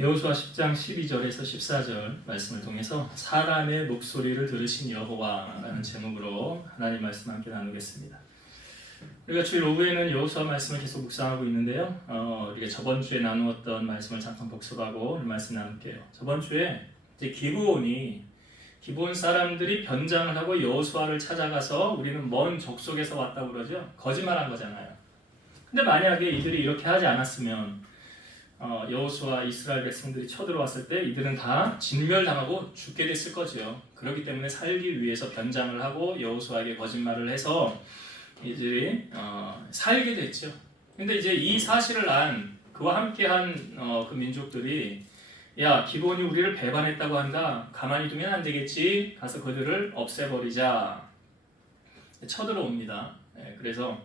여호수아 10장 12절에서 14절 말씀을 통해서 사람의 목소리를 들으신 여호와라는 제목으로 하나님 말씀 함께 나누겠습니다. 우리가 주일 오후에는 여호수아 말씀을 계속 묵상하고 있는데요. 우리가 저번 주에 나누었던 말씀을 잠깐 복습하고 말씀 나눌게요. 저번 주에 이제 기브온 사람들이 변장을 하고 여호수아를 찾아가서 우리는 먼 족속에서 왔다고 그러죠. 거짓말한 거잖아요. 근데 만약에 이들이 이렇게 하지 않았으면 여호수아 이스라엘 백성들이 쳐들어왔을 때 이들은 다 진멸당하고 죽게 됐을 거죠. 그렇기 때문에 살기 위해서 변장을 하고 여호수아에게 거짓말을 해서 이들이 살게 됐죠. 근데 이제 이 사실을 안 그와 함께한 그 민족들이 야, 기브온이 우리를 배반했다고 한다. 가만히 두면 안 되겠지. 가서 그들을 없애버리자. 쳐들어옵니다. 그래서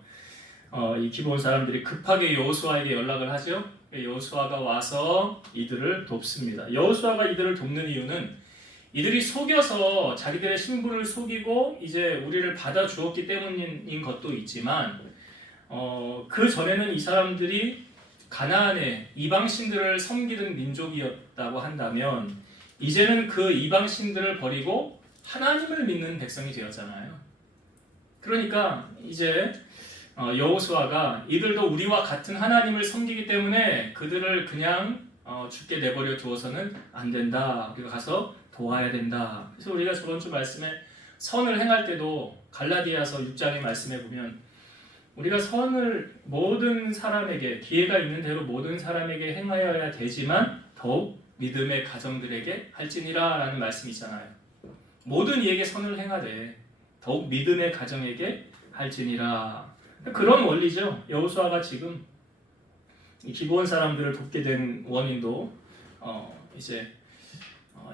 이 기브온 사람들이 급하게 여호수아에게 연락을 하죠. 여호수아가 와서 이들을 돕습니다. 여호수아가 이들을 돕는 이유는 이들이 속여서 자기들의 신분을 속이고 이제 우리를 받아주었기 때문인 것도 있지만 그 전에는 이 사람들이 가나안의 이방신들을 섬기던 민족이었다고 한다면 이제는 그 이방신들을 버리고 하나님을 믿는 백성이 되었잖아요. 그러니까 이제 여호수아가 이들도 우리와 같은 하나님을 섬기기 때문에 그들을 그냥 죽게 내버려 두어서는 안 된다. 우리가 가서 도와야 된다. 그래서 우리가 저번 주 말씀에 선을 행할 때도 갈라디아서 6장의 말씀에 보면 우리가 선을 모든 사람에게 기회가 있는 대로 모든 사람에게 행하여야 되지만 더욱 믿음의 가정들에게 할지니라 라는 말씀이 있잖아요. 모든 이에게 선을 행하되 더욱 믿음의 가정에게 할지니라. 그런 원리죠. 여호수아가 지금 기브온 사람들을 돕게 된 원인도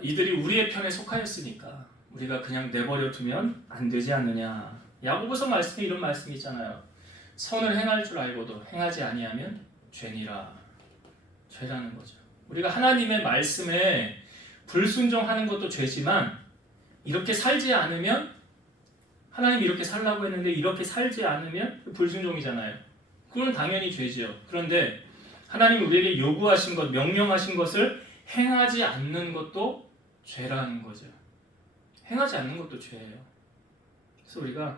이들이 우리의 편에 속하였으니까 우리가 그냥 내버려 두면 안 되지 않느냐. 야고보서 말씀에 이런 말씀이 있잖아요. 선을 행할 줄 알고도 행하지 아니하면 죄니라. 죄라는 거죠. 우리가 하나님의 말씀에 불순종하는 것도 죄지만 이렇게 살지 않으면 하나님이 이렇게 살라고 했는데 이렇게 살지 않으면 불순종이잖아요. 그건 당연히 죄지요. 그런데 하나님이 우리에게 요구하신 것, 명령하신 것을 행하지 않는 것도 죄라는 거죠. 행하지 않는 것도 죄예요. 그래서 우리가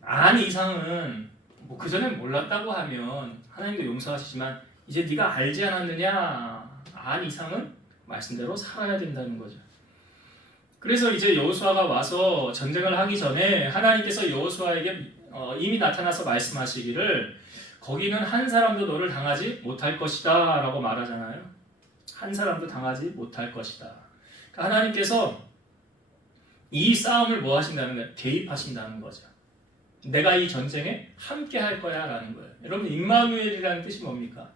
안 이상은 뭐 그전엔 몰랐다고 하면 하나님도 용서하시지만 이제 네가 알지 않았느냐, 안 이상은 말씀대로 살아야 된다는 거죠. 그래서 이제 여호수아가 와서 전쟁을 하기 전에 하나님께서 여호수아에게 이미 나타나서 말씀하시기를 거기는 한 사람도 너를 당하지 못할 것이다 라고 말하잖아요. 한 사람도 당하지 못할 것이다. 그러니까 하나님께서 이 싸움을 뭐 하신다는 거예요? 개입하신다는 거죠. 내가 이 전쟁에 함께 할 거야 라는 거예요. 여러분 임마누엘이라는 뜻이 뭡니까?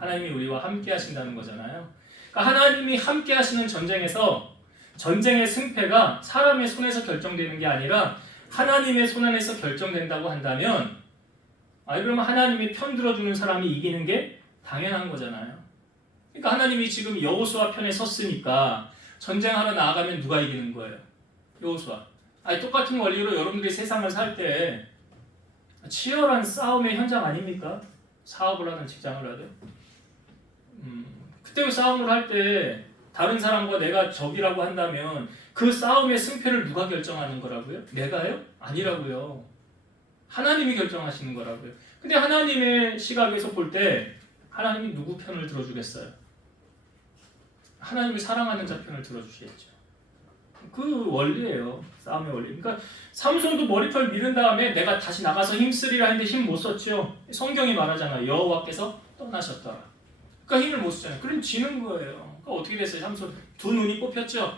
하나님이 우리와 함께 하신다는 거잖아요. 그러니까 하나님이 함께 하시는 전쟁에서 전쟁의 승패가 사람의 손에서 결정되는 게 아니라 하나님의 손 안에서 결정된다고 한다면 그러면 하나님이 편 들어주는 사람이 이기는 게 당연한 거잖아요. 그러니까 하나님이 지금 여호수아 편에 섰으니까 전쟁하러 나아가면 누가 이기는 거예요? 여호수아. 똑같은 원리로 여러분들이 세상을 살 때 치열한 싸움의 현장 아닙니까? 사업을 하든 직장을 하든 그때 싸움을 할 때 다른 사람과 내가 적이라고 한다면 그 싸움의 승패를 누가 결정하는 거라고요? 내가요? 아니라고요. 하나님이 결정하시는 거라고요. 근데 하나님의 시각에서 볼 때 하나님이 누구 편을 들어주겠어요? 하나님을 사랑하는 자 편을 들어주시겠죠. 그 원리예요. 싸움의 원리. 그러니까 삼손도 머리털 밀은 다음에 내가 다시 나가서 힘쓰리라 했는데 힘 못 썼죠. 성경이 말하잖아요. 여호와께서 떠나셨더라. 그러니까 힘을 못 쓰잖아요. 그럼 지는 거예요. 어떻게 됐어요? 삼손 두 눈이 뽑혔죠.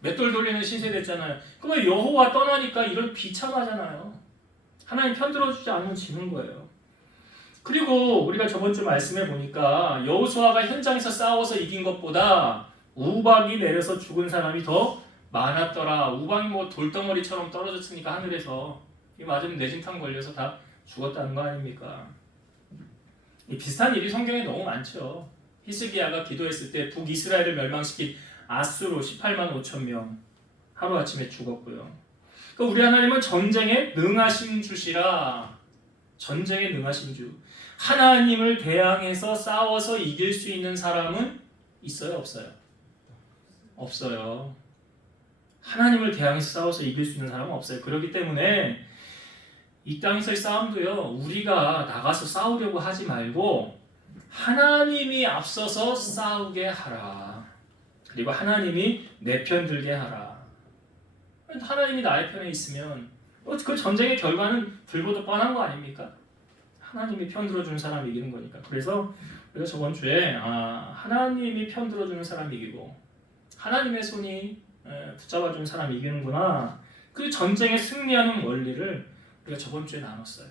맷돌 돌리는 신세 됐잖아요. 그러면 여호와 떠나니까 이런 비참하잖아요. 하나님 편 들어주지 않으면 지는 거예요. 그리고 우리가 저번 주 말씀해 보니까 여호수아가 현장에서 싸워서 이긴 것보다 우박이 내려서 죽은 사람이 더 많았더라. 우박이 뭐 돌덩어리처럼 떨어졌으니까 하늘에서 이 맞으면 뇌진탕 걸려서 다 죽었다는 거 아닙니까? 이 비슷한 일이 성경에 너무 많죠. 히스기야가 기도했을 때 북이스라엘을 멸망시킨 아수로 18만 5천 명 하루아침에 죽었고요. 그러니까 우리 하나님은 전쟁에 능하신 주시라. 전쟁에 능하신 주. 하나님을 대항해서 싸워서 이길 수 있는 사람은 있어요, 없어요? 없어요. 하나님을 대항해서 싸워서 이길 수 있는 사람은 없어요. 그렇기 때문에 이 땅에서의 싸움도요, 우리가 나가서 싸우려고 하지 말고 하나님이 앞서서 싸우게 하라. 그리고 하나님이 내 편 들게 하라. 하나님이 나의 편에 있으면 그 전쟁의 결과는 불보듯 뻔한 거 아닙니까? 하나님이 편 들어주는 사람이 이기는 거니까. 그래서 우리가 저번 주에 하나님이 편 들어주는 사람이 이기고 하나님의 손이 붙잡아주는 사람이 이기는구나. 그 전쟁에 승리하는 원리를 우리가 저번 주에 나눴어요.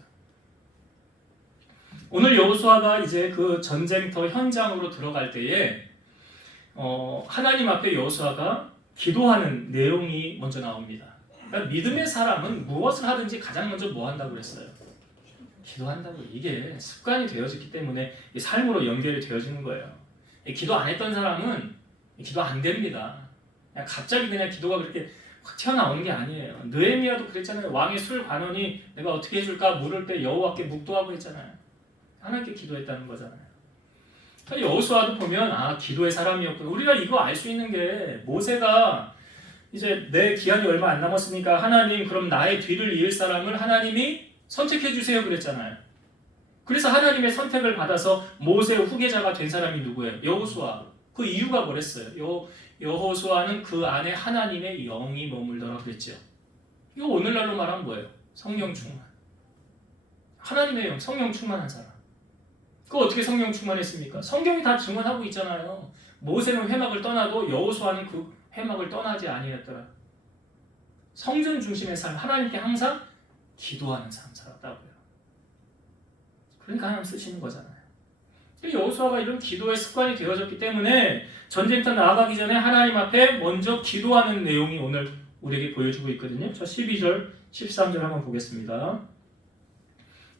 오늘 여호수아가 이제 그 전쟁터 현장으로 들어갈 때에 하나님 앞에 여호수아가 기도하는 내용이 먼저 나옵니다. 그러니까 믿음의 사람은 무엇을 하든지 가장 먼저 뭐 한다고 그랬어요? 기도한다고. 이게 습관이 되어졌기 때문에 삶으로 연결이 되어지는 거예요. 기도 안 했던 사람은 기도 안 됩니다. 그냥 갑자기 그냥 기도가 그렇게 확 튀어나오는 게 아니에요. 느헤미야도 그랬잖아요. 왕의 술 관원이 내가 어떻게 해줄까 물을 때 여호와께 묵도하고 했잖아요. 하나님께 기도했다는 거잖아요. 여호수아도 보면 기도의 사람이었구나. 우리가 이거 알 수 있는 게 모세가 이제 내 기한이 얼마 안 남았으니까 하나님 그럼 나의 뒤를 이을 사람을 하나님이 선택해 주세요 그랬잖아요. 그래서 하나님의 선택을 받아서 모세의 후계자가 된 사람이 누구예요? 여호수아. 그 이유가 뭐랬어요? 여호수아는 그 안에 하나님의 영이 머물더라 그랬죠. 이거 오늘날로 말하면 뭐예요? 성령 충만. 하나님의 영, 성령 충만한 사람. 그 어떻게 성령 충만했습니까? 성경이 다 증언하고 있잖아요. 모세는 회막을 떠나도 여호수아는 그 회막을 떠나지 아니했더라. 성전 중심의 삶, 하나님께 항상 기도하는 삶 살았다고요. 그러니까 하나님 쓰시는 거잖아요. 여호수아가 이런 기도의 습관이 되어졌기 때문에 전쟁터 나아가기 전에 하나님 앞에 먼저 기도하는 내용이 오늘 우리에게 보여주고 있거든요. 저 12절, 13절 한번 보겠습니다.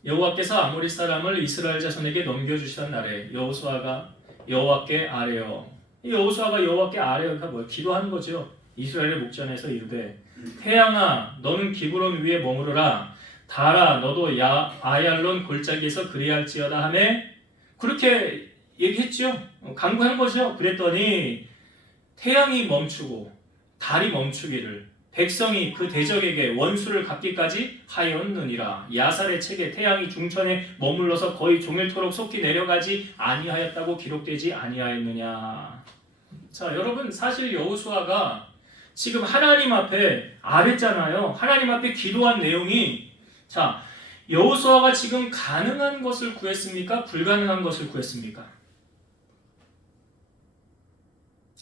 여호와께서 아모리 사람을 이스라엘 자손에게 넘겨주시던 날에 여호수아가 여호와께 아뢰어. 여호수아가 여호와께 아뢰어가 뭐예요? 기도하는 거죠. 이스라엘의 목전에서 이르되 태양아 너는 기브론 위에 머무르라. 달아 너도 아얄론 골짜기에서 그리할지어다 하매 그렇게 얘기했죠. 간구한 거죠. 그랬더니 태양이 멈추고 달이 멈추기를 백성이 그 대적에게 원수를 갚기까지 하였느니라. 야살의 책에 태양이 중천에 머물러서 거의 종일토록 속히 내려가지 아니하였다고 기록되지 아니하였느냐. 자, 여러분 사실 여호수아가 지금 하나님 앞에 아랬잖아요. 하나님 앞에 기도한 내용이 자, 여호수아가 지금 가능한 것을 구했습니까? 불가능한 것을 구했습니까?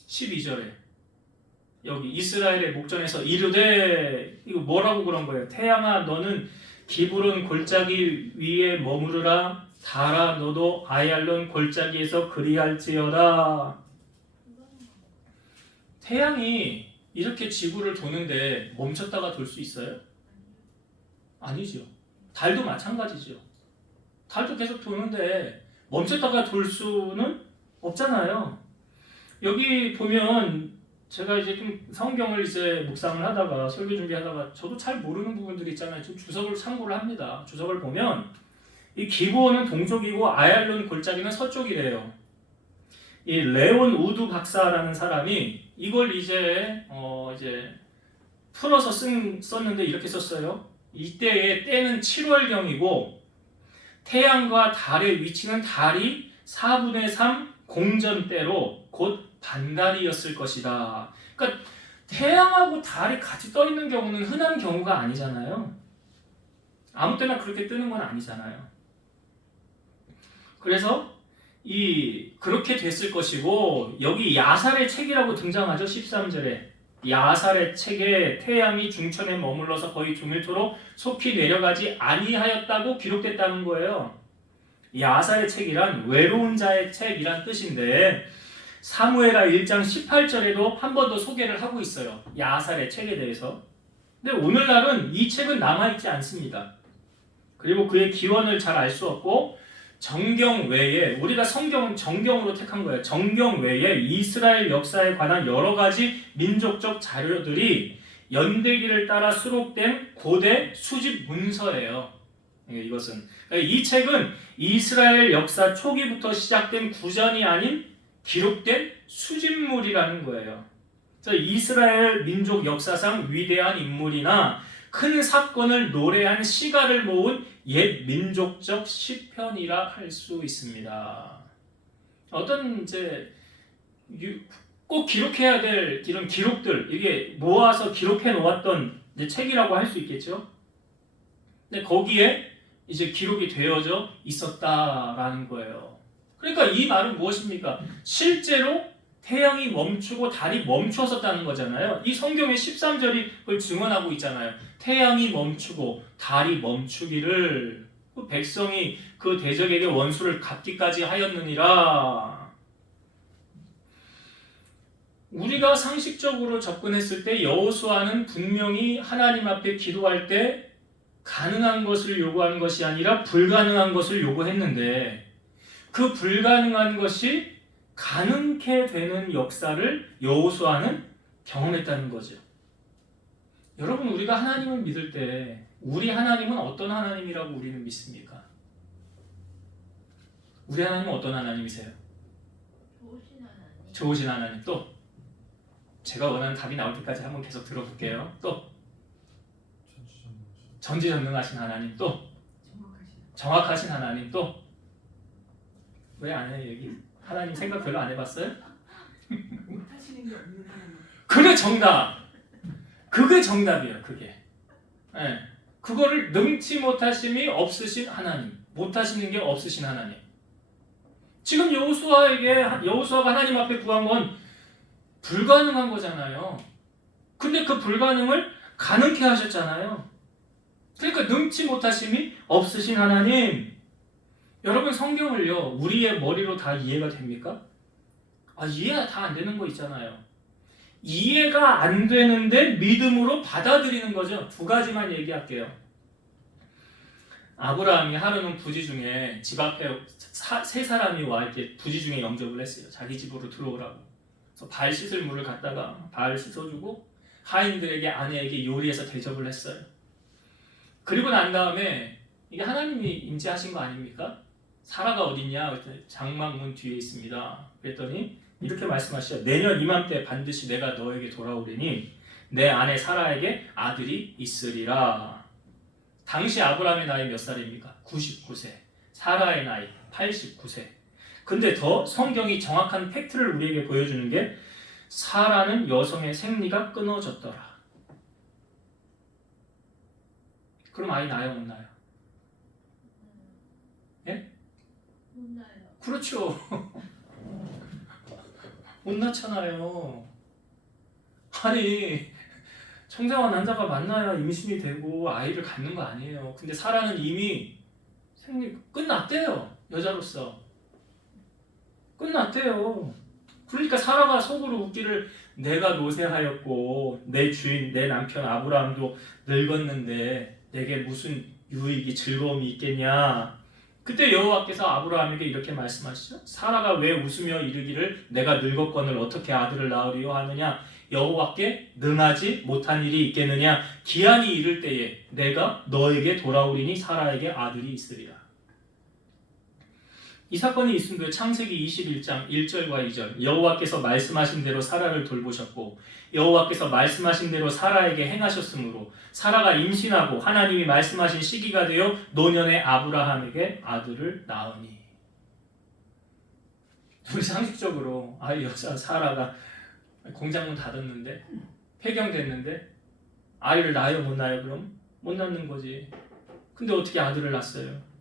12절에 여기 이스라엘의 목전에서 이르되 이거 뭐라고 그런 거예요? 태양아 너는 기브론 골짜기 위에 머무르라. 달아 너도 아얄론 골짜기에서 그리할지어다. 태양이 이렇게 지구를 도는데 멈췄다가 돌 수 있어요? 아니죠. 달도 마찬가지죠. 달도 계속 도는데 멈췄다가 돌 수는 없잖아요. 여기 보면 제가 이제 좀 성경을 이제 묵상을 하다가 설교 준비하다가 저도 잘 모르는 부분들이 있잖아요. 좀 주석을 참고를 합니다. 주석을 보면 이 기브온은 동쪽이고 아얄론 골짜기는 서쪽이래요. 이 레온 우드 박사라는 사람이 이걸 이제 풀어서 썼는데 이렇게 썼어요. 이때의 때는 7월경이고 태양과 달의 위치는 달이 4분의 3 공전대로 곧 반달이었을 것이다. 그러니까 태양하고 달이 같이 떠 있는 경우는 흔한 경우가 아니잖아요. 아무 때나 그렇게 뜨는 건 아니잖아요. 그래서 그렇게 됐을 것이고 여기 야살의 책이라고 등장하죠. 13절에 야살의 책에 태양이 중천에 머물러서 거의 종일토록 속히 내려가지 아니하였다고 기록됐다는 거예요. 야살의 책이란 외로운 자의 책이란 뜻인데 사무엘하 1장 18절에도 한 번 더 소개를 하고 있어요. 야살의 책에 대해서. 근데 오늘날은 이 책은 남아있지 않습니다. 그리고 그의 기원을 잘 알 수 없고 정경 외에 우리가 성경은 정경으로 택한 거예요. 정경 외에 이스라엘 역사에 관한 여러 가지 민족적 자료들이 연대기를 따라 수록된 고대 수집 문서예요. 이것은 이 책은 이스라엘 역사 초기부터 시작된 구전이 아닌 기록된 수집물이라는 거예요. 그래서 이스라엘 민족 역사상 위대한 인물이나 큰 사건을 노래한 시가를 모은 옛 민족적 시편이라 할 수 있습니다. 어떤 이제 꼭 기록해야 될 이런 기록들, 이게 모아서 기록해 놓았던 책이라고 할 수 있겠죠. 근데 거기에 이제 기록이 되어져 있었다라는 거예요. 그러니까 이 말은 무엇입니까? 실제로 태양이 멈추고 달이 멈추었었다는 거잖아요. 이 성경의 13절이 그걸 증언하고 있잖아요. 태양이 멈추고 달이 멈추기를 백성이 그 대적에게 원수를 갚기까지 하였느니라. 우리가 상식적으로 접근했을 때 여호수아는 분명히 하나님 앞에 기도할 때 가능한 것을 요구하는 것이 아니라 불가능한 것을 요구했는데 그 불가능한 것이 가능케 되는 역사를 여호수아는 경험했다는 거죠. 여러분, 우리가 하나님을 믿을 때 우리 하나님은 어떤 하나님이라고 우리는 믿습니까? 우리 하나님은 어떤 하나님이세요? 좋으신 하나님. 좋으신 하나님. 또 제가 원하는 답이 나올 때까지 한번 계속 들어볼게요. 또 전지전능하신 하나님. 또 정확하신 하나님. 또 왜 안 해요 얘기? 하나님 생각 별로 안 해봤어요? 못하시는 게 없는 하나님. 그게 정답. 그게 정답이에요. 그게. 네. 그거를 능치 못하심이 없으신 하나님, 못하시는 게 없으신 하나님. 지금 여호수아가 하나님 앞에 구한 건 불가능한 거잖아요. 근데 그 불가능을 가능케 하셨잖아요. 그러니까 능치 못하심이 없으신 하나님. 여러분, 성경을요 우리의 머리로 다 이해가 됩니까? 이해가 다 안 되는 거 있잖아요. 이해가 안 되는데 믿음으로 받아들이는 거죠. 두 가지만 얘기할게요. 아브라함이 하루는 부지 중에 집 앞에 세 사람이 와 이렇게 부지 중에 영접을 했어요. 자기 집으로 들어오라고. 그래서 발 씻을 물을 갖다가 발 씻어주고 하인들에게 아내에게 요리해서 대접을 했어요. 그리고 난 다음에 이게 하나님이 임재하신 거 아닙니까? 사라가 어딨냐? 그랬더니 장막문 뒤에 있습니다. 그랬더니 이렇게 말씀하시죠. 내년 이맘때 반드시 내가 너에게 돌아오리니 내 아내 사라에게 아들이 있으리라. 당시 아브라함의 나이 몇 살입니까? 99세. 사라의 나이 89세. 근데 더 성경이 정확한 팩트를 우리에게 보여주는 게 사라는 여성의 생리가 끊어졌더라. 그럼 아이 나요, 못 나요? 예? 못 나요. 그렇죠. 못 낳잖아요. 아니, 청자와 난자가 만나야 임신이 되고 아이를 갖는 거 아니에요. 근데 사라는 이미 생리 끝났대요. 여자로서. 끝났대요. 그러니까 사라가 속으로 웃기를 내가 노쇠하였고 내 주인, 내 남편 아브라함도 늙었는데 내게 무슨 유익이 즐거움이 있겠냐. 그때 여호와께서 아브라함에게 이렇게 말씀하시죠. 사라가 왜 웃으며 이르기를 내가 늙었거늘 어떻게 아들을 낳으리요 하느냐. 여호와께 능하지 못한 일이 있겠느냐. 기한이 이를 때에 내가 너에게 돌아오리니 사라에게 아들이 있으리라. 이 사건이 있음도 창세기 21장 1절과 2절 여호와께서 말씀하신 대로 사라를 돌보셨고 여호와께서 말씀하신 대로 사라에게 행하셨으므로 사라가 임신하고 하나님이 말씀하신 시기가 되어 노년의 아브라함에게 아들을 낳으니. 우리 상식적으로 여자 사라가 공장문 닫았는데 폐경됐는데 아이를 낳아요 못 낳아요? 그럼 못 낳는 거지. 근데 어떻게 아들을 낳았어요?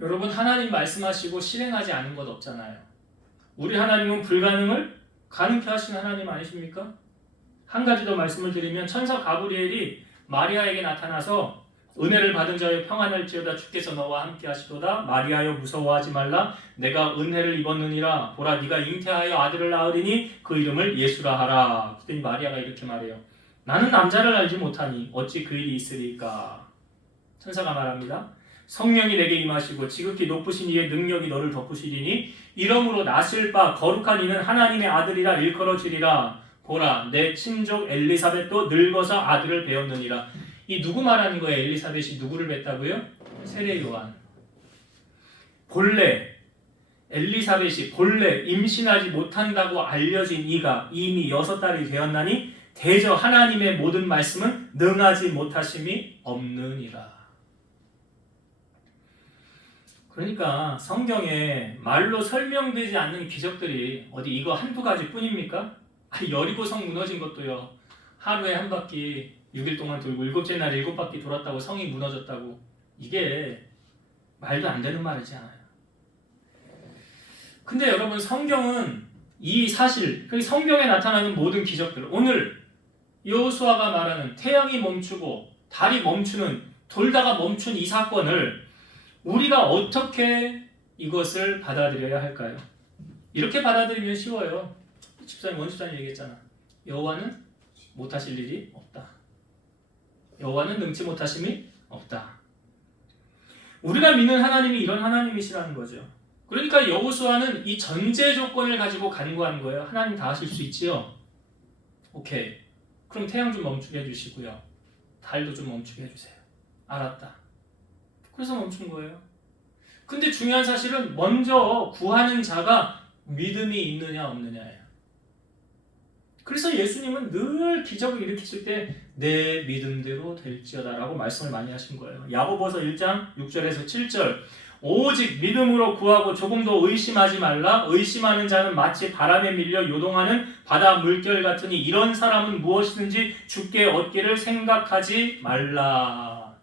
여러분, 하나님 말씀하시고 실행하지 않은 것 없잖아요. 우리 하나님은 불가능을 가능케 하신 하나님 아니십니까? 한 가지 더 말씀을 드리면 천사 가브리엘이 마리아에게 나타나서 은혜를 받은 자여 평안할지어다 주께서 너와 함께 하시도다. 마리아여 무서워하지 말라. 내가 은혜를 입었느니라. 보라 네가 잉태하여 아들을 낳으리니 그 이름을 예수라 하라. 그랬더니 마리아가 이렇게 말해요. 나는 남자를 알지 못하니 어찌 그 일이 있으리까. 천사가 말합니다. 성령이 내게 임하시고 지극히 높으신 이의 능력이 너를 덮으시리니 이러므로 나실 바 거룩한 이는 하나님의 아들이라 일컬어지리라. 보라 내 친족 엘리사벳도 늙어서 아들을 배웠느니라. 이 누구 말하는 거예요? 엘리사벳이 누구를 뵀다고요? 세례 요한. 본래 엘리사벳이 본래 임신하지 못한다고 알려진 이가 이미 6달이 되었나니 대저 하나님의 모든 말씀은 능하지 못하심이 없느니라. 그러니까 성경에 말로 설명되지 않는 기적들이 어디 이거 한두 가지 뿐입니까? 아니, 여리고성 무너진 것도요, 하루에 한 바퀴 6일 동안 돌고 7째 날 7바퀴 돌았다고 성이 무너졌다고, 이게 말도 안 되는 말이지 않아요. 근데 여러분, 성경은 이 사실, 성경에 나타나는 모든 기적들, 오늘 여호수아가 말하는 태양이 멈추고 달이 멈추는, 돌다가 멈춘 이 사건을 우리가 어떻게 이것을 받아들여야 할까요? 이렇게 받아들이면 쉬워요. 집사님, 원집사님 얘기했잖아. 여호와는 못하실 일이 없다. 여호와는 능치 못하심이 없다. 우리가 믿는 하나님이 이런 하나님이시라는 거죠. 그러니까 여호수아는 이 전제 조건을 가지고 간구한 거예요. 하나님 다 하실 수 있지요? 오케이. 그럼 태양 좀 멈추게 해주시고요. 달도 좀 멈추게 해주세요. 알았다. 그래서 멈춘 거예요. 근데 중요한 사실은 먼저 구하는 자가 믿음이 있느냐 없느냐예요. 그래서 예수님은 늘 기적을 일으키실 때 내 믿음대로 될지어다 라고 말씀을 많이 하신 거예요. 야고보서 1장 6절에서 7절, 오직 믿음으로 구하고 조금도 의심하지 말라. 의심하는 자는 마치 바람에 밀려 요동하는 바다 물결 같으니 이런 사람은 무엇이든지 주께 얻기를 생각하지 말라.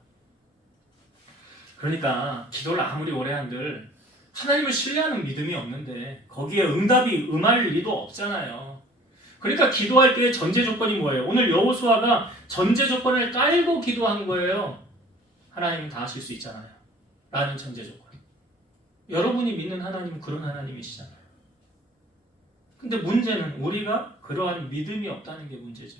그러니까 기도를 아무리 오래 한들 하나님을 신뢰하는 믿음이 없는데 거기에 응답이 임할 리도 없잖아요. 그러니까 기도할 때의 전제 조건이 뭐예요? 오늘 여호수아가 전제 조건을 깔고 기도한 거예요. 하나님은 다 하실 수 있잖아요 라는 전제 조건. 여러분이 믿는 하나님은 그런 하나님이시잖아요. 근데 문제는 우리가 그러한 믿음이 없다는 게 문제죠.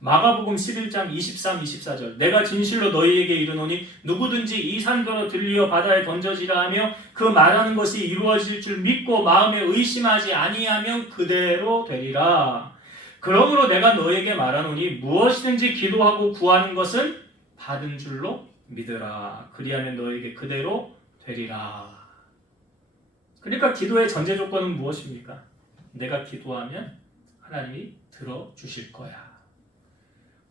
마가복음 11장 23, 24절, 내가 진실로 너희에게 이르노니 누구든지 이 산더러 들리어 바다에 던져지라 하며 그 말하는 것이 이루어질 줄 믿고 마음에 의심하지 아니하면 그대로 되리라. 그러므로 내가 너희에게 말하노니 무엇이든지 기도하고 구하는 것은 받은 줄로 믿으라. 그리하면 너희에게 그대로 되리라. 그러니까 기도의 전제 조건은 무엇입니까? 내가 기도하면 하나님이 들어주실 거야.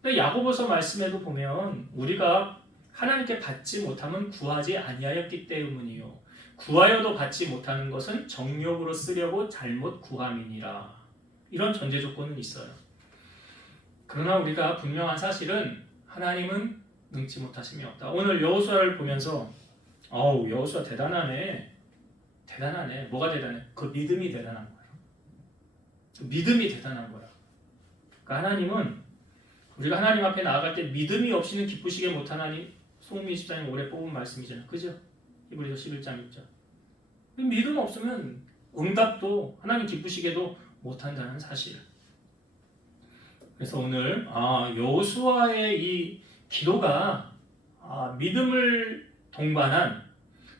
근데 야고보서 말씀에도 보면 우리가 하나님께 받지 못하면 구하지 아니하였기 때문이요, 구하여도 받지 못하는 것은 정욕으로 쓰려고 잘못 구함이니라. 이런 전제 조건은 있어요. 그러나 우리가 분명한 사실은 하나님은 능치 못하심이 없다. 오늘 여호수아를 보면서 여호수아 대단하네. 대단하네. 뭐가 대단해? 그 믿음이 대단한 거예요. 그 믿음이 대단한 거야. 그러니까 하나님은 우리가 하나님 앞에 나아갈 때 믿음이 없이는 기쁘시게 못하나니, 송미 집사님 올해 뽑은 말씀이잖아요. 그죠? 히브리서 11장 6절. 믿음 없으면 응답도 하나님 기쁘시게도 못한다는 사실. 그래서 오늘 여호수아의 이 기도가 믿음을 동반한,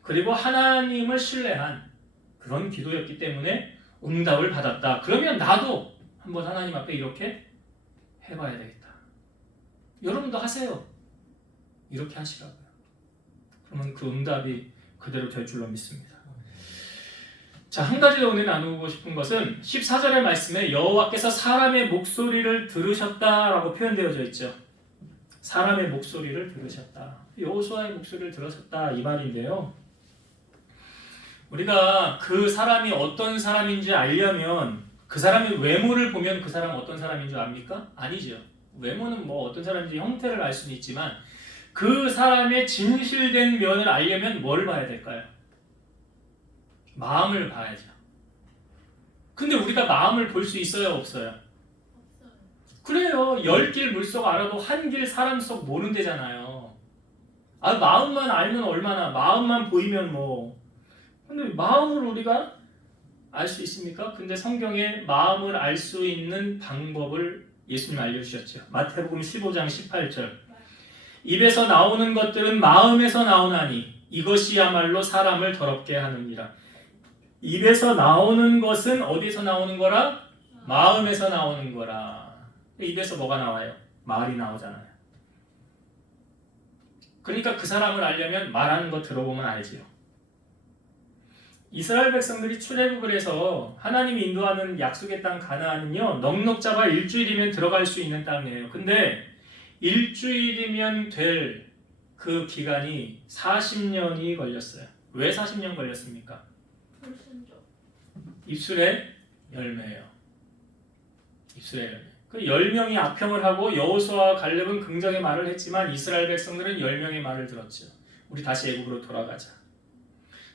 그리고 하나님을 신뢰한 그런 기도였기 때문에 응답을 받았다. 그러면 나도 한번 하나님 앞에 이렇게 해봐야 되겠다. 여러분도 하세요. 이렇게 하시라고요. 그러면 그 응답이 그대로 될 줄로 믿습니다. 자, 한 가지 더 오늘 나누고 싶은 것은 14절의 말씀에 여호와께서 사람의 목소리를 들으셨다라고 표현되어져 있죠. 사람의 목소리를 들으셨다. 여호수아의 목소리를 들으셨다 이 말인데요. 우리가 그 사람이 어떤 사람인지 알려면 그 사람의 외모를 보면 그 사람은 어떤 사람인 줄 압니까? 아니죠. 외모는 뭐 어떤 사람인지 형태를 알 수는 있지만 그 사람의 진실된 면을 알려면 뭘 봐야 될까요? 마음을 봐야죠. 근데 우리가 마음을 볼 수 있어요, 없어요? 없어요. 그래요. 10길 물속 알아도 한 길 사람 속 모른대잖아요. 마음만 알면 얼마나, 마음만 보이면 뭐. 근데 마음을 우리가 알 수 있습니까? 근데 성경에 마음을 알 수 있는 방법을 예수님 알려주셨죠. 마태복음 15장 18절, 입에서 나오는 것들은 마음에서 나오나니 이것이야말로 사람을 더럽게 하느니라. 입에서 나오는 것은 어디서 나오는 거라? 마음에서 나오는 거라. 입에서 뭐가 나와요? 말이 나오잖아요. 그러니까 그 사람을 알려면 말하는 거 들어보면 알지요. 이스라엘 백성들이 출애굽을 해서 하나님이 인도하는 약속의 땅 가나안은요, 넉넉 잡아 일주일이면 들어갈 수 있는 땅이에요. 근데 일주일이면 될 그 기간이 40년이 걸렸어요. 왜 40년 걸렸습니까? 불순종. 입술의 열매예요. 입술의 열매. 그 10명이 악평을 하고 여호수아와 갈렙은 긍정의 말을 했지만 이스라엘 백성들은 10명의 말을 들었죠. 우리 다시 애굽으로 돌아가자.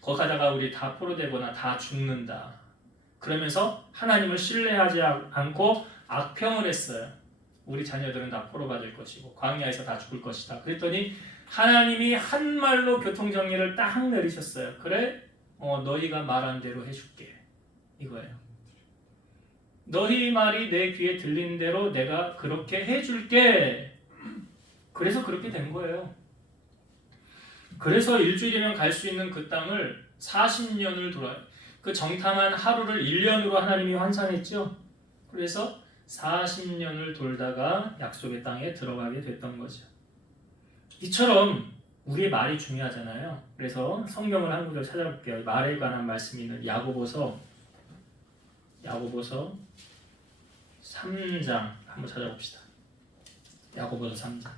거기 가다가 우리 다 포로되거나 다 죽는다. 그러면서 하나님을 신뢰하지 않고 악평을 했어요. 우리 자녀들은 다 포로가 될 것이고 광야에서 다 죽을 것이다. 그랬더니 하나님이 한 말로 교통정리를 딱 내리셨어요. 그래? 너희가 말한 대로 해줄게. 이거예요. 너희 말이 내 귀에 들리는 대로 내가 그렇게 해줄게. 그래서 그렇게 된 거예요. 그래서 일주일이면 갈 수 있는 그 땅을 40년을 돌아요. 그 정탐한 하루를 1년으로 하나님이 환산했죠. 그래서 40년을 돌다가 약속의 땅에 들어가게 됐던 거죠. 이처럼 우리의 말이 중요하잖아요. 그래서 성경을 한 구절 찾아볼게요. 말에 관한 말씀이 있는 야고보서 3장 한번 찾아봅시다. 야고보서 3장.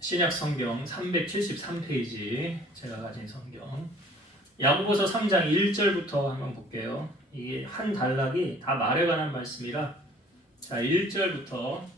신약 성경 373페이지 제가 가진 성경. 야고보서 3장 1절부터 한번 볼게요. 이게 한 단락이 다 말에 관한 말씀이라 자 1절부터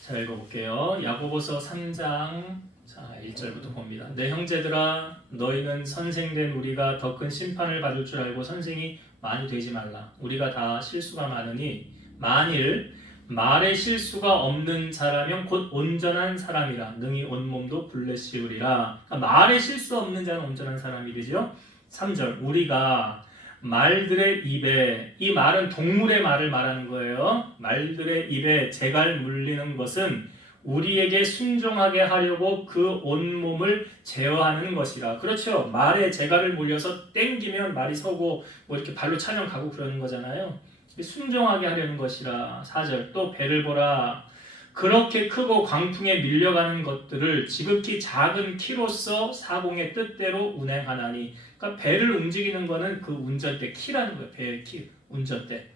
자 읽어볼게요. 야고보서 3장 자 1절부터 봅니다. 내 형제들아 너희는 선생된 우리가 더 큰 심판을 받을 줄 알고 선생이 많이 되지 말라. 우리가 다 실수가 많으니 만일 말에 실수가 없는 자라면 곧 온전한 사람이라 능히 온몸도 불레시우리라. 그러니까 말에 실수 없는 자는 온전한 사람이 되죠. 3절 우리가 말들의 입에 이 말은 동물의 말을 말하는 거예요. 말들의 입에 재갈 물리는 것은 우리에게 순종하게 하려고 그 온몸을 제어하는 것이라. 그렇죠. 말에 재갈을 물려서 땡기면 말이 서고 뭐 이렇게 발로 차면 가고 그러는 거잖아요. 순종하게 하려는 것이라. 4절 또 배를 보라. 그렇게 크고 광풍에 밀려가는 것들을 지극히 작은 키로서 사공의 뜻대로 운행하나니. 그러니까 배를 움직이는 거는 그 운전대 키라는 거예요. 배의 키, 운전대.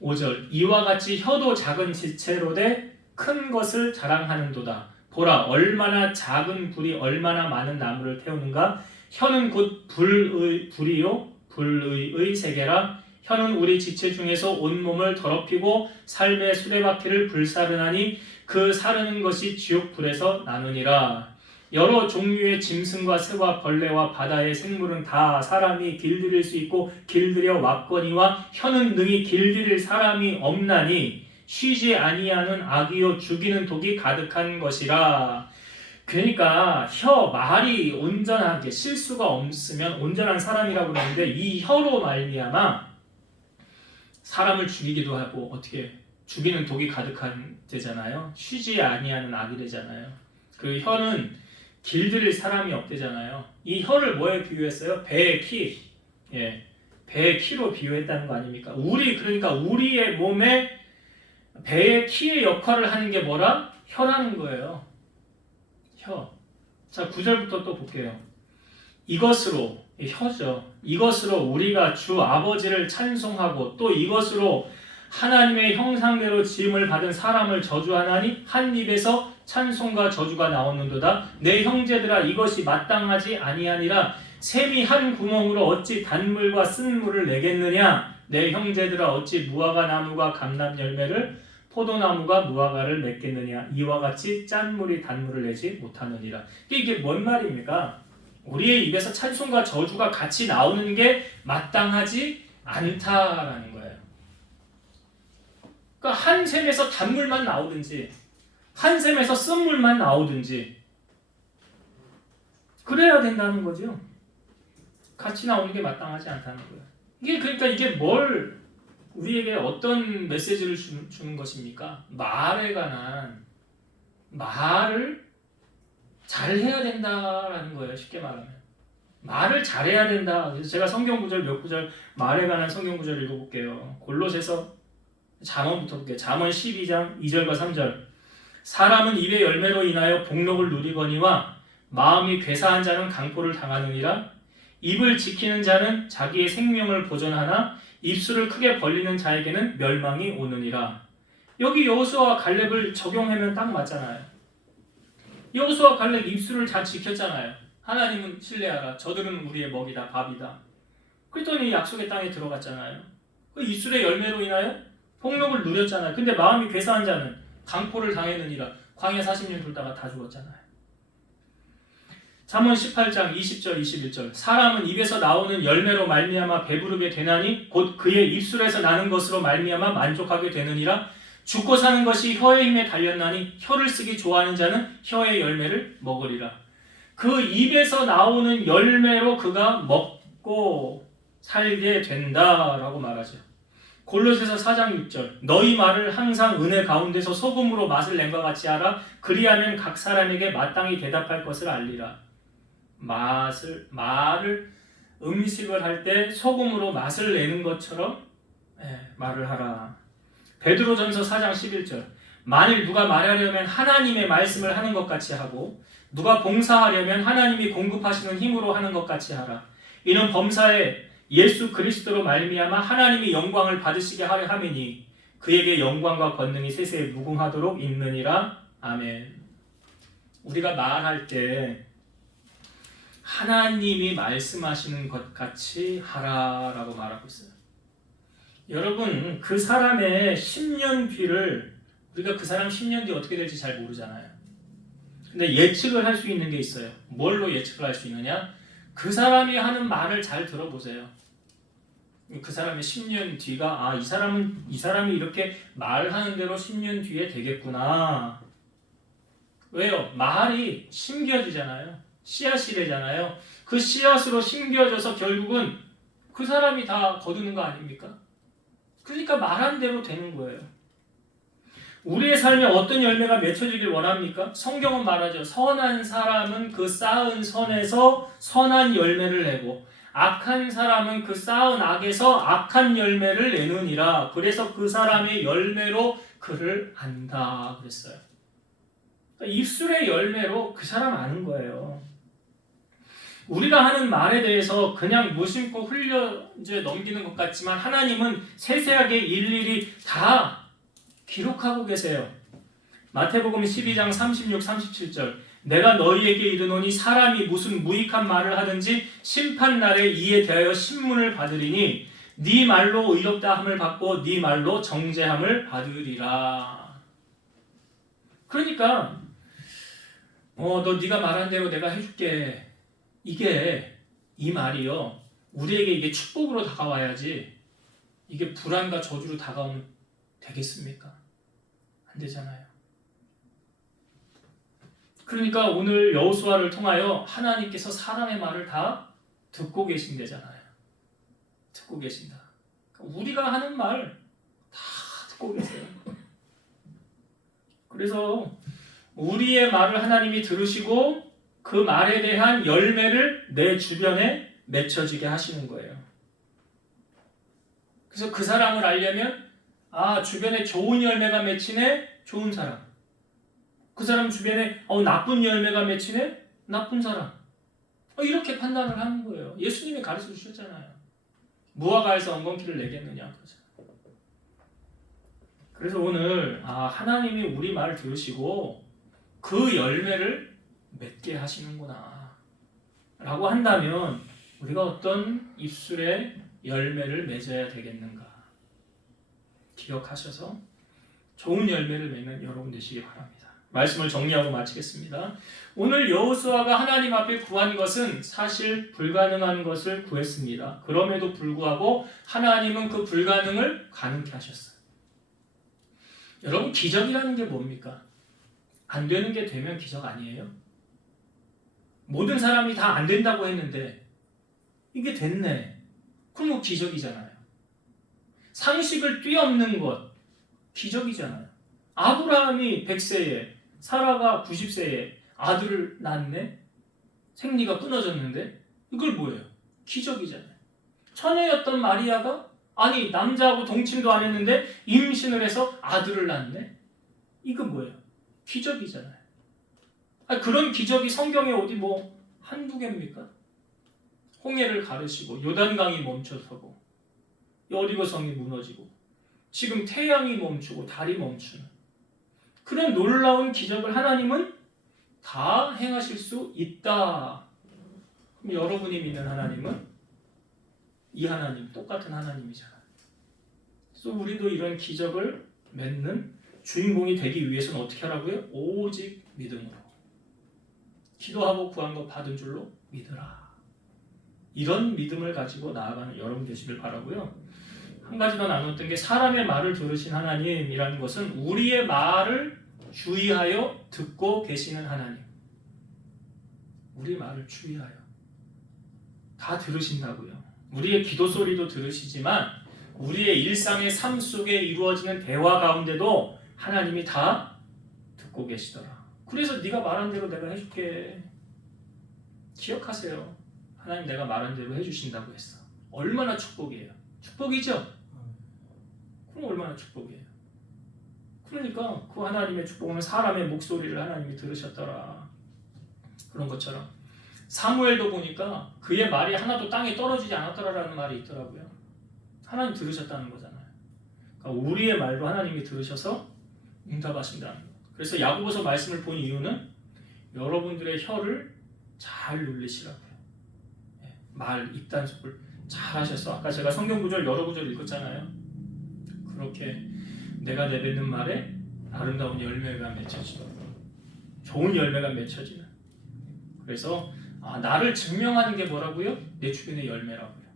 5절 이와 같이 혀도 작은 지체로되 큰 것을 자랑하는도다. 보라 얼마나 작은 불이 얼마나 많은 나무를 태우는가. 혀는 곧 불이요 불의 세계라. 혀는 우리 지체 중에서 온몸을 더럽히고 삶의 수레바퀴를 불사르나니 그 사르는 것이 지옥 불에서 나누니라. 여러 종류의 짐승과 새와 벌레와 바다의 생물은 다 사람이 길들일 수 있고 길들여 왔거니와 혀는 능히 길들일 사람이 없나니 쉬지 아니하는 악이요 죽이는 독이 가득한 것이라. 그러니까 말이 온전하게 실수가 없으면 온전한 사람이라고 그러는데 이 혀로 말미암아 사람을 죽이기도 하고 어떻게 죽이는 독이 가득한 되잖아요. 쉬지 아니하는 악이 되잖아요. 그 혀는 길들일 사람이 없대잖아요. 이 혀를 뭐에 비유했어요? 배의 키. 예, 배의 키로 비유했다는 거 아닙니까? 그러니까 우리의 몸에 배의 키의 역할을 하는 게 뭐라? 혀라는 거예요. 혀. 자, 9절부터 또 볼게요. 이것으로 혀죠. 이것으로 우리가 주 아버지를 찬송하고 또 이것으로 하나님의 형상대로 지음을 받은 사람을 저주하나니 한 입에서 찬송과 저주가 나오는도다. 내 형제들아 이것이 마땅하지 아니하니라. 샘이 한 구멍으로 어찌 단물과 쓴물을 내겠느냐. 내 형제들아 어찌 무화과 나무가 감람 열매를 포도나무가 무화과를 맺겠느냐. 이와 같이 짠 물이 단물을 내지 못하느니라. 이게 뭔 말입니까? 우리의 입에서 찬송과 저주가 같이 나오는 게 마땅하지 않다라는 거예요. 그러니까 한 샘에서 단물만 나오든지 한 샘에서 쓴물만 나오든지 그래야 된다는 거죠. 같이 나오는 게 마땅하지 않다는 거예요. 그러니까 이게 뭘 우리에게 어떤 메시지를 주는 것입니까? 말에 관한 말을 잘해야 된다라는 거예요. 쉽게 말하면 말을 잘해야 된다. 그래서 제가 성경 구절 몇 구절 말에 관한 성경 구절 읽어볼게요. 골로새서 잠언부터 볼게요. 잠언 12장 2절과 3절 사람은 입의 열매로 인하여 복록을 누리거니와 마음이 괴사한 자는 강포를 당하느니라. 입을 지키는 자는 자기의 생명을 보존하나 입술을 크게 벌리는 자에게는 멸망이 오느니라. 여기 여호수아와 갈렙을 적용하면 딱 맞잖아요. 여호수아와 갈렙 입술을 다 지켰잖아요. 하나님은 신뢰하라. 저들은 우리의 먹이다, 밥이다. 그랬더니 약속의 땅에 들어갔잖아요. 그 입술의 열매로 인하여 폭력을 누렸잖아요. 근데 마음이 괴사한 자는 강포를 당했느니라. 광야 40년 돌다가 다 죽었잖아요. 잠언 18장 20절 21절 사람은 입에서 나오는 열매로 말미암아 배부르게 되나니 곧 그의 입술에서 나는 것으로 말미암아 만족하게 되느니라. 죽고 사는 것이 혀의 힘에 달렸나니 혀를 쓰기 좋아하는 자는 혀의 열매를 먹으리라. 그 입에서 나오는 열매로 그가 먹고 살게 된다라고 말하죠. 골로새서 4장 6절 너희 말을 항상 은혜 가운데서 소금으로 맛을 낸과 같이 하라. 그리하면 각 사람에게 마땅히 대답할 것을 알리라. 말을 음식을 할 때 소금으로 맛을 내는 것처럼 말을 하라. 베드로전서 4장 11절 만일 누가 말하려면 하나님의 말씀을 하는 것 같이 하고 누가 봉사하려면 하나님이 공급하시는 힘으로 하는 것 같이 하라. 이는 범사에 예수 그리스도로 말미암아 하나님이 영광을 받으시게 하려 함이니 그에게 영광과 권능이 세세에 무궁하도록 있느니라. 아멘. 우리가 말할 때 하나님이 말씀하시는 것 같이 하라라고 말하고 있어요. 여러분 그 사람의 10년 뒤를 우리가 그 사람 10년 뒤 어떻게 될지 잘 모르잖아요. 근데 예측을 할 수 있는 게 있어요. 뭘로 예측을 할 수 있느냐? 그 사람이 하는 말을 잘 들어보세요. 그 사람의 10년 뒤가 이 사람이 이렇게 말하는 대로 10년 뒤에 되겠구나. 왜요? 말이 심겨지잖아요. 씨앗이 되잖아요. 그 씨앗으로 심겨져서 결국은 그 사람이 다 거두는 거 아닙니까? 그러니까 말한 대로 되는 거예요. 우리의 삶에 어떤 열매가 맺혀지길 원합니까? 성경은 말하죠. 선한 사람은 그 쌓은 선에서 선한 열매를 내고 악한 사람은 그 쌓은 악에서 악한 열매를 내느니라. 그래서 그 사람의 열매로 그를 안다 그랬어요. 입술의 열매로 그 사람 아는 거예요. 우리가 하는 말에 대해서 그냥 무심코 이제 넘기는 것 같지만 하나님은 세세하게 일일이 다 기록하고 계세요. 마태복음 12장 36, 37절 내가 너희에게 이르노니 사람이 무슨 무익한 말을 하든지 심판날에 이에 대하여 신문을 받으리니 네 말로 의롭다 함을 받고 네 말로 정죄함을 받으리라. 그러니까 너 네가 말한 대로 내가 해줄게. 이 말이요. 우리에게 이게 축복으로 다가와야지 이게 불안과 저주로 다가오면 되겠습니까? 안 되잖아요. 그러니까 오늘 여호수아를 통하여 하나님께서 사람의 말을 다 듣고 계신대잖아요. 듣고 계신다. 우리가 하는 말 다 듣고 계세요. 그래서 우리의 말을 하나님이 들으시고 그 말에 대한 열매를 내 주변에 맺혀지게 하시는 거예요. 그래서 그 사람을 알려면 주변에 좋은 열매가 맺히네. 좋은 사람. 그 사람 주변에 나쁜 열매가 맺히네. 나쁜 사람. 이렇게 판단을 하는 거예요. 예수님이 가르쳐 주셨잖아요. 무화과에서 엉겅퀴를 내겠느냐. 그래서 오늘 하나님이 우리 말을 들으시고 그 열매를 맺게 하시는구나 라고 한다면 우리가 어떤 입술의 열매를 맺어야 되겠는가 기억하셔서 좋은 열매를 맺는 여러분 되시기 바랍니다. 말씀을 정리하고 마치겠습니다. 오늘 여호수아가 하나님 앞에 구한 것은 사실 불가능한 것을 구했습니다. 그럼에도 불구하고 하나님은 그 불가능을 가능케 하셨어요. 여러분 기적이라는 게 뭡니까? 안 되는 게 되면 기적 아니에요? 모든 사람이 다 안 된다고 했는데 이게 됐네. 그럼 기적이잖아요. 상식을 뛰어넘는 것 기적이잖아요. 아브라함이 100세에 사라가 90세에 아들을 낳네. 생리가 끊어졌는데 이걸 뭐예요? 기적이잖아요. 처녀였던 마리아가 남자하고 동침도 안 했는데 임신을 해서 아들을 낳네. 이거 뭐예요? 기적이잖아요. 그런 기적이 성경에 어디 뭐 한두 개입니까? 홍해를 가르시고 요단강이 멈춰서고 여리고 성이 무너지고 지금 태양이 멈추고 달이 멈추는 그런 놀라운 기적을 하나님은 다 행하실 수 있다. 그럼 여러분이 믿는 하나님은 이 하나님, 똑같은 하나님이잖아요. 그래서 우리도 이런 기적을 맺는 주인공이 되기 위해서는 어떻게 하라고요? 오직 믿음으로. 기도하고 구한 것 받은 줄로 믿으라. 이런 믿음을 가지고 나아가는 여러분 되시길 바라고요. 한 가지 더 나눴던 게 사람의 말을 들으신 하나님이라는 것은 우리의 말을 주의하여 듣고 계시는 하나님. 우리 말을 주의하여 다 들으신다고요. 우리의 기도 소리도 들으시지만 우리의 일상의 삶 속에 이루어지는 대화 가운데도 하나님이 다 듣고 계시더라. 그래서 네가 말한 대로 내가 해줄게. 기억하세요. 하나님 내가 말한 대로 해주신다고 했어. 얼마나 축복이에요. 축복이죠? 그럼 얼마나 축복이에요. 그러니까 그 하나님의 축복은 사람의 목소리를 하나님이 들으셨더라. 그런 것처럼 사무엘도 보니까 그의 말이 하나도 땅에 떨어지지 않았더라라는 말이 있더라고요. 하나님 들으셨다는 거잖아요. 그러니까 우리의 말도 하나님이 들으셔서 응답하신다는 거. 그래서 야고보서 말씀을 본 이유는 여러분들의 혀를 잘 눌리시라고요. 말, 입단속을 잘 하셔서 아까 제가 성경 구절 여러 구절 읽었잖아요. 그렇게 내가 내뱉는 말에 아름다운 열매가 맺혀지도록 좋은 열매가 맺혀지는 그래서 나를 증명하는 게 뭐라고요? 내 주변의 열매라고요.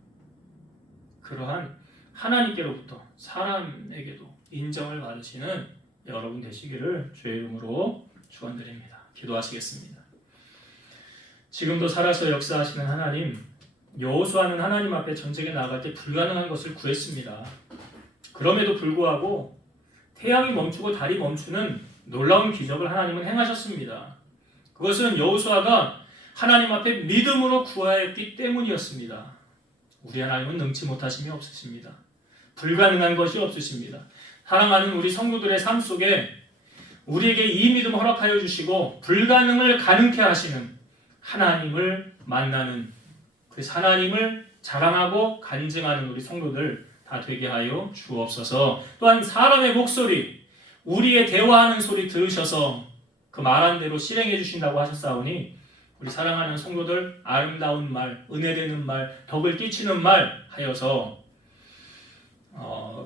그러한 하나님께로부터 사람에게도 인정을 받으시는 여러분 되시기를 주의 이름으로 축원드립니다. 기도하시겠습니다. 지금도 살아서 역사하시는 하나님, 여호수아는 하나님 앞에 전쟁에 나갈 때 불가능한 것을 구했습니다. 그럼에도 불구하고 태양이 멈추고 달이 멈추는 놀라운 기적을 하나님은 행하셨습니다. 그것은 여호수아가 하나님 앞에 믿음으로 구하였기 때문이었습니다. 우리 하나님은 능치 못하심이 없으십니다. 불가능한 것이 없으십니다. 사랑하는 우리 성도들의 삶 속에 우리에게 이 믿음 허락하여 주시고 불가능을 가능케 하시는 하나님을 만나는 그래서 하나님을 자랑하고 간증하는 우리 성도들 다 되게 하여 주옵소서. 또한 사람의 목소리, 우리의 대화하는 소리 들으셔서 그 말한 대로 실행해 주신다고 하셨사오니 우리 사랑하는 성도들 아름다운 말, 은혜되는 말, 덕을 끼치는 말 하여서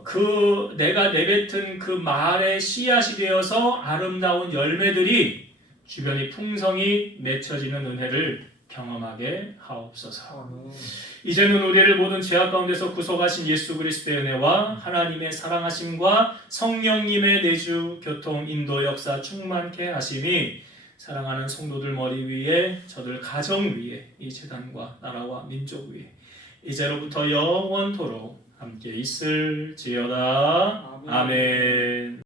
그 내가 내뱉은 그 말의 씨앗이 되어서 아름다운 열매들이 주변이 풍성히 맺혀지는 은혜를 경험하게 하옵소서. 이제는 우리를 모든 죄악 가운데서 구속하신 예수 그리스도의 은혜와 하나님의 사랑하심과 성령님의 내주, 교통, 인도, 역사 충만케 하심이 사랑하는 성도들 머리 위에 저들 가정 위에 이 제단과 나라와 민족 위에 이제로부터 영원토록 함께 있을지어다. 아멘.